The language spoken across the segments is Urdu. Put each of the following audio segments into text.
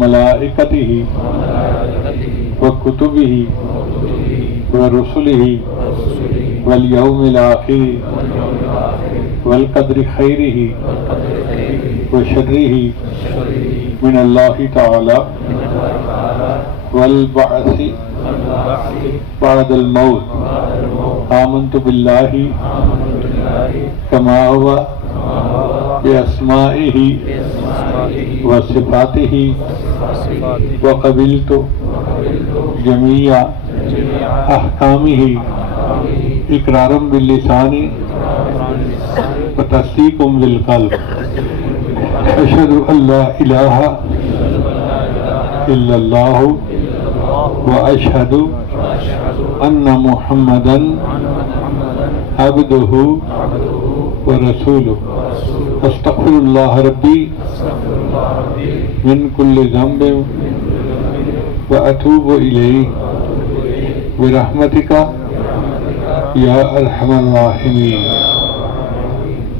ملائکتہ وکتبہ ورسلہ والیوم الآخر والقدر خیرہ وشرہ من اللہ تعالی والبعث بعد الموت آمنت باللہ کما ہوا بأسمائہ وصفاتہ وقبلت جمیع احکامہ اقرارا باللسان وتصدیقا بالقلب اشہد ان لا الہ الا اللہ واشہد ان محمدا عبدہ ورسولہ استغفر اللہ ربی من کل ذنب واتوب الیہ برحمتک یا ارحم الراحمین۔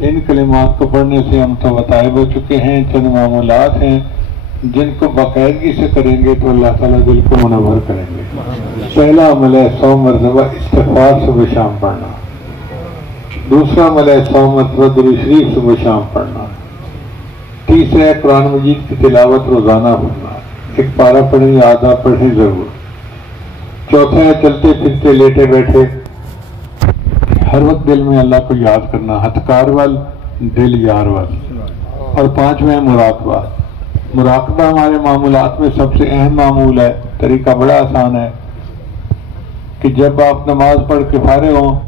ان کلمات کو پڑھنے سے ہم تو بتائے ہو چکے ہیں، چند معمولات ہیں جن کو باقاعدگی سے کریں گے تو اللہ تعالیٰ دل کو منور کریں گے۔ پہلا عمل ہے 100 مرتبہ استغفار صبح شام پڑھنا، دوسرا عمل ہے 100 مرتبہ درود شریف صبح شام پڑھنا، تیسرا ہے قرآن مجید کی تلاوت روزانہ پڑھنا، ایک پارہ پڑھیں یا آدھا پڑھیں ضرور، چوتھا ہے چلتے پھرتے لیٹے بیٹھے ہر وقت دل میں اللہ کو یاد کرنا، ہتھکار وال دل یار وال، اور پانچواں ہے مراقبہ۔ مراقبہ ہمارے معمولات میں سب سے اہم معمول ہے، طریقہ بڑا آسان ہے کہ جب آپ نماز پڑھ کے فارغ ہوں